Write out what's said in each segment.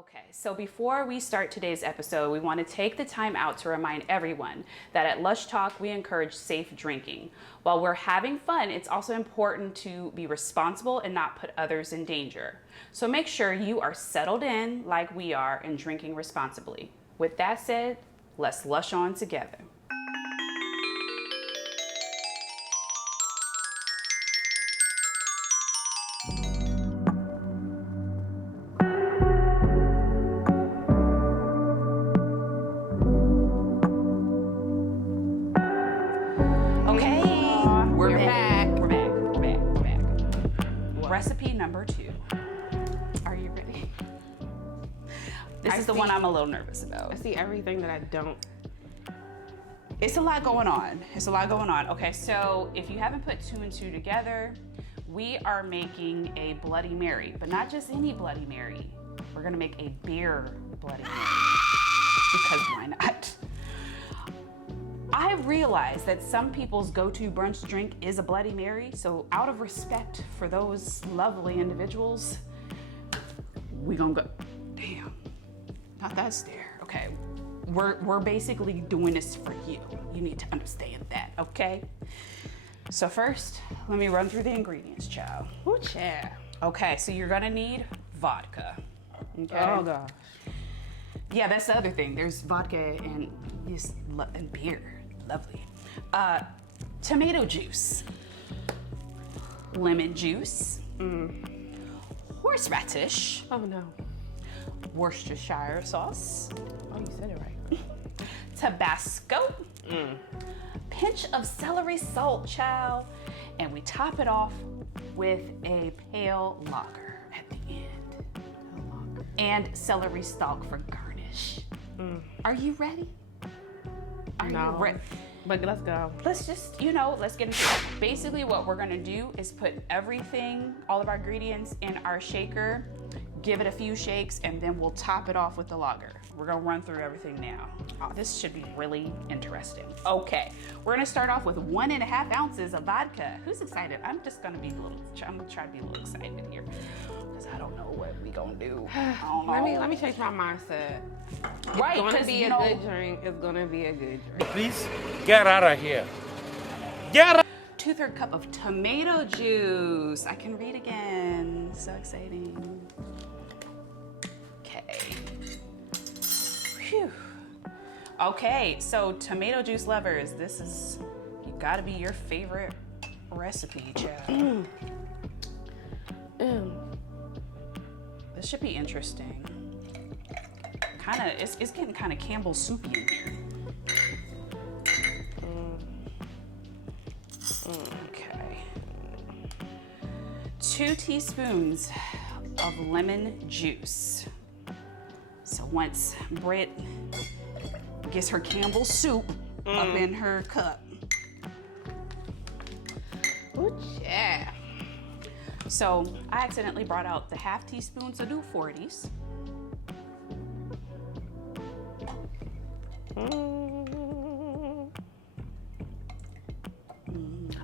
Okay, so before we start today's episode, we want to take the time out to remind everyone that at Lush Talk, we encourage safe drinking. While we're having fun, it's also important to be responsible and not put others in danger. So make sure you are settled in like we are and drinking responsibly. With that said, let's lush on together. Recipe number 2. Are you ready? This is the one I'm a little nervous about. I see everything that I don't. It's a lot going on. Okay, so if you haven't put 2 and 2 together, we are making a Bloody Mary, but not just any Bloody Mary. We're gonna make a beer Bloody Mary, because why not? I realize that some people's go-to brunch drink is a Bloody Mary, so out of respect for those lovely individuals, we gonna go, damn, not that stare, okay? We're basically doing this for you. You need to understand that, okay? So first, let me run through the ingredients, child. Ooh, child. Okay, so you're gonna need vodka, okay? Oh, gosh. Yeah, that's the other thing. There's vodka and beer. Lovely. Tomato juice, lemon juice, horseradish. Oh no. Worcestershire sauce. Oh, you said it right. Tabasco. Pinch of celery salt, child. And we top it off with a pale lager at the end. And celery stalk for garnish. Are you ready? No. Ready? But let's go. Let's just, let's get into it. Basically what we're gonna do is put everything, all of our ingredients in our shaker, give it a few shakes, and then we'll top it off with the lager. We're gonna run through everything now. Oh, this should be really interesting. Okay, we're gonna start off with 1.5 ounces of vodka. Who's excited? I'm gonna try to be a little excited here, because I don't know what we gonna do. I don't know. Let me change my mindset. Right, it's gonna be a good drink. It's gonna be a good drink. Please get out of here. Get out. 2/3 cup of tomato juice. I can read again. So exciting. Okay. Phew. Okay, so tomato juice lovers, you gotta be your favorite recipe, child. This should be interesting. It's getting kind of Campbell's soupy in here. Okay. 2 teaspoons of lemon juice. So once Britt gets her Campbell's soup up in her cup. Ooh, yeah. So I accidentally brought out the 1/2 teaspoon, so do 4 of these.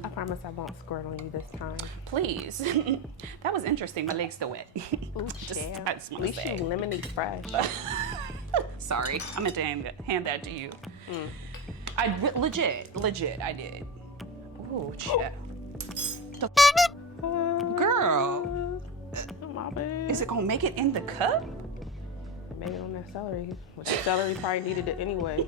I promise I won't squirt on you this time. Please. That was interesting. My leg's still wet. Ooh, I just At want to least say. you lemonade fresh. Sorry, I meant to hand that to you. I legit, I did. Ooh, shit. Girl, My bad. is it gonna make it in the cup? Made it on that celery. But the celery probably needed it anyway.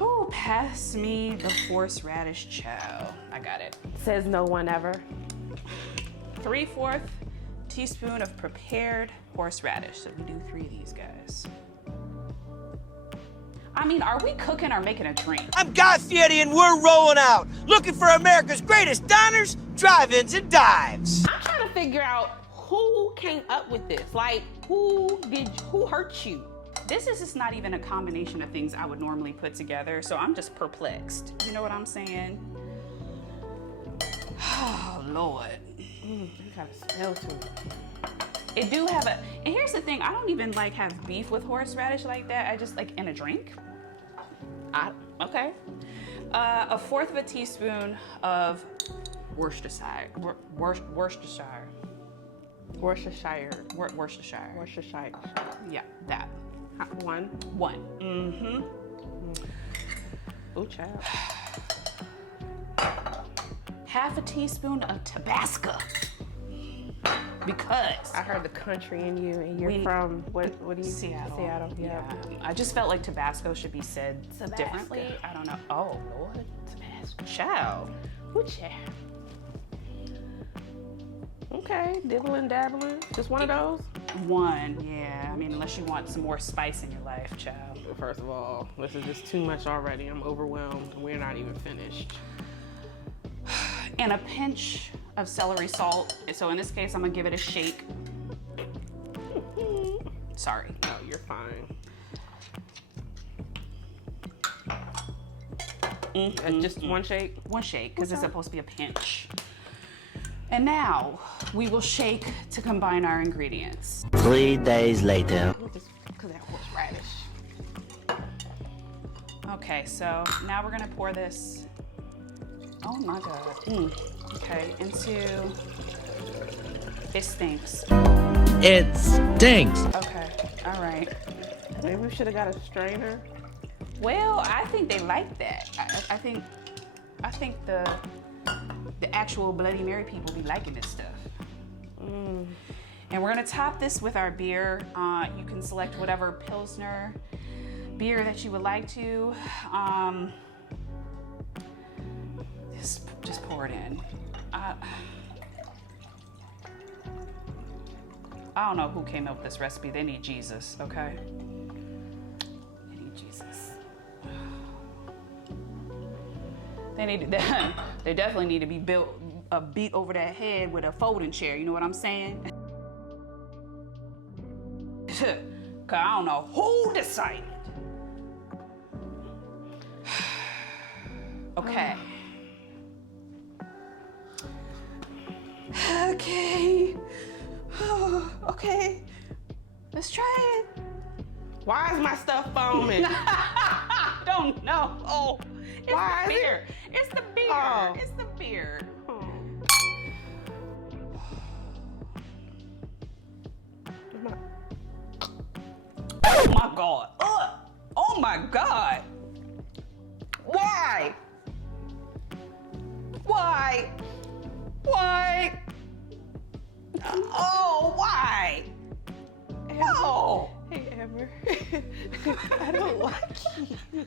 Oh, pass me the horseradish, chow. I got it. Says no one ever. 3/4 teaspoon of prepared horseradish. So we do 3 of these guys. I mean, are we cooking or making a drink? I'm Guy Fieri and we're rolling out, looking for America's greatest diners, drive-ins, and dives. I'm trying to figure out who came up with this. Like, who hurt you? This is just not even a combination of things I would normally put together, so I'm just perplexed. You know what I'm saying? Oh, Lord. You got a smell to it. It do have and here's the thing, I don't even have beef with horseradish like that. I just in a drink. Okay. 1/4 teaspoon of Worcestershire. Worcestershire. Worcestershire. Worcestershire. Worcestershire. Yeah, that. One. Mm-hmm. Oh, child. Half a teaspoon of Tabasco. Because I heard the country in you, and you're from what do you? Seattle. Seattle. Yeah. I just felt like Tabasco should be said Tabasco. differently. I don't know. Oh Lord, Tabasco. child. Ooh, child. Okay, dibbling, dabbling. Just one of those? One, yeah. I mean, unless you want some more spice in your life, child. First of all, this is just too much already. I'm overwhelmed. We're not even finished. And a pinch of celery salt. So in this case, I'm gonna give it a shake. Sorry. No, you're fine. Just one shake? One shake, because it's supposed to be a pinch. And now we will shake to combine our ingredients. 3 days later. Just because that horseradish. Okay, so now we're gonna pour this. Oh my God. Okay, into. It stinks. It stinks. Okay, all right. Maybe we should have got a strainer. Well, I think they like that. I think the actual Bloody Mary people be liking this stuff. And we're gonna top this with our beer. You can select whatever Pilsner beer that you would like to. Just pour it in. I don't know who came up with this recipe. They need Jesus, okay? They need Jesus. They definitely need to be beat over that head with a folding chair. You know what I'm saying? Cause I don't know who decided. Okay. Okay. Okay. Let's try it. Why is my stuff foaming? I don't know. Oh, it's Why the is beer. It's the beer. Oh. It's the beer. Oh my God. Ugh. Oh my God. Why? Why? Why? Oh, why? No. Hey, Amber. I don't like you.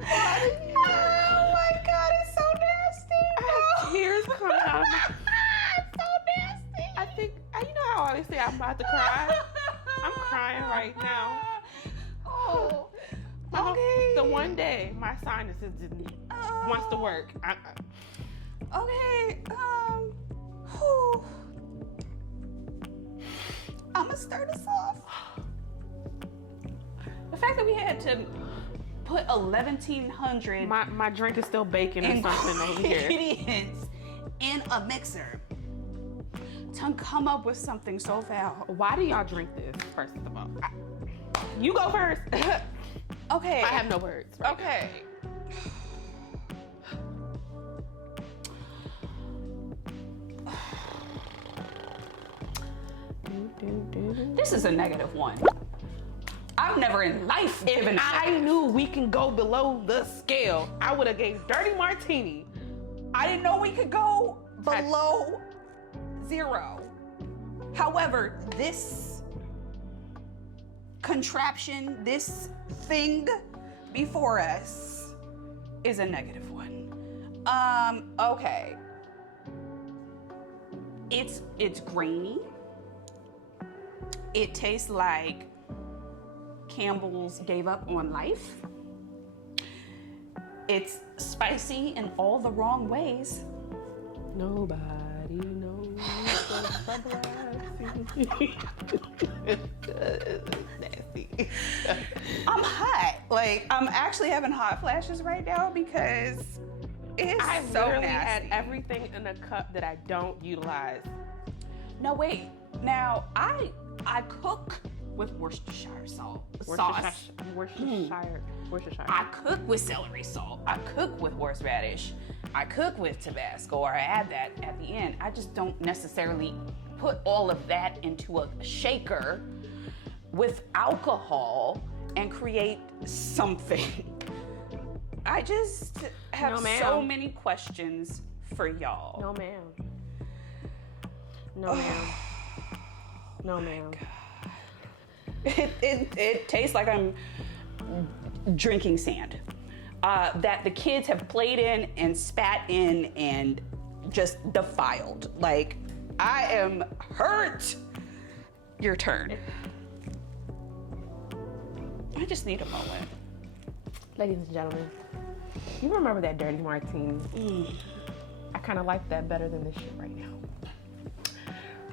Oh my God, it's so nasty. I have tears coming out. It's so nasty. I think, you know how I always say I'm about to cry? I'm crying right now. Oh. Okay. Okay. The one day my sinuses didn't wants to work. Okay. Whew. I'm gonna stir this off. The fact that we had to put 1,100 My drink is still baking or something over here. ingredients in a mixer to come up with something so foul. Why do y'all drink this, first of all? You go first. Okay. I have no words. Right Okay. This is a -1. I've never in life given If I knew we can go below the scale, I would have gave Dirty Martini. I didn't know we could go below 0. However, this contraption, this thing before us is a -1. Okay. It's grainy. It tastes like Campbell's gave up on life. It's spicy in all the wrong ways. Nobody knows nasty. I'm hot. Like, I'm actually having hot flashes right now because it's I so literally nasty. had everything in a cup that I don't utilize. No, wait. Now, I cook with Worcestershire sauce. Worcestershire. Worcestershire. I cook with celery salt. I cook with horseradish. I cook with Tabasco, or I add that at the end. I just don't necessarily put all of that into a shaker with alcohol and create something. I just have No, ma'am. so many questions for y'all. No, ma'am. No, ma'am. No, ma'am. It tastes like I'm drinking sand that the kids have played in and spat in and just defiled. Like, I am hurt. Your turn. I just need a moment. Ladies and gentlemen, you remember that dirty martini? I kind of like that better than this shit right now.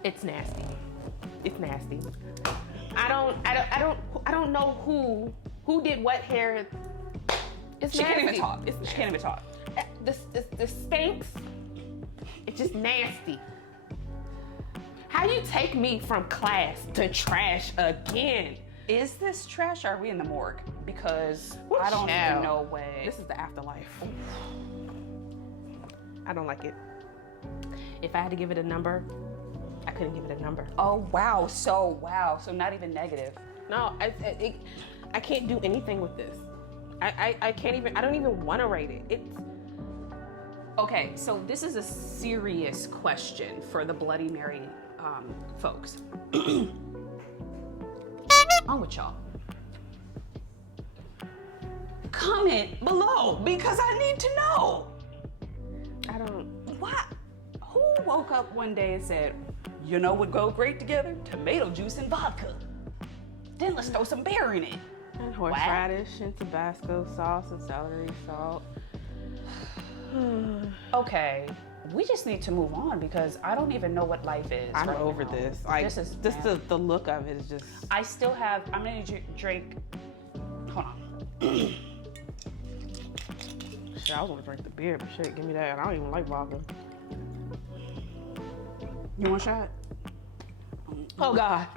It's nasty. It's nasty. I don't know who did what here. It's She can't nasty. even talk. It's She can't even talk. The stinks. It's just nasty. How you take me from class to trash again? Is this trash or are we in the morgue? Because Woo, I don't child. even know way. This is the afterlife. I don't like it. If I had to give it a number, I couldn't give it a number. Oh, wow. So not even negative. No, I can't do anything with this. I can't even, I don't even want to rate it. It's, Okay, so this is a serious question for the Bloody Mary folks. What's wrong with y'all? Comment below because I need to know. I don't, What? Who woke up one day and said, you know what would go great together? Tomato juice and vodka. Then let's throw some beer in it. and horseradish and Tabasco sauce and celery salt. Okay, we just need to move on because I don't even know what life is. I'm right over now. this. Like, this is just the look of it is just. I still have. I'm gonna need you to drink. Hold on. Shit, I was gonna drink the beer, but shit, give me that. I don't even like vodka. You want a shot? Oh God.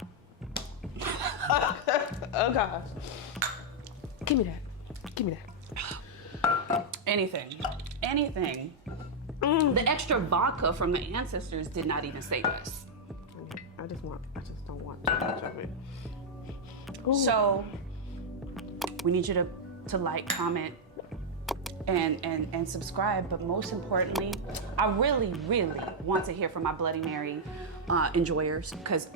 Oh gosh. Give me that. Give me that. Anything. The extra vodka from the ancestors did not even save us. I just don't want too much of it. Ooh. So we need you to like, comment, and subscribe. But most importantly, I really want to hear from my Bloody Mary enjoyers because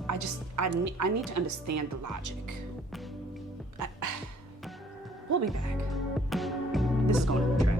I need to understand the logic. We'll be back. This is going to be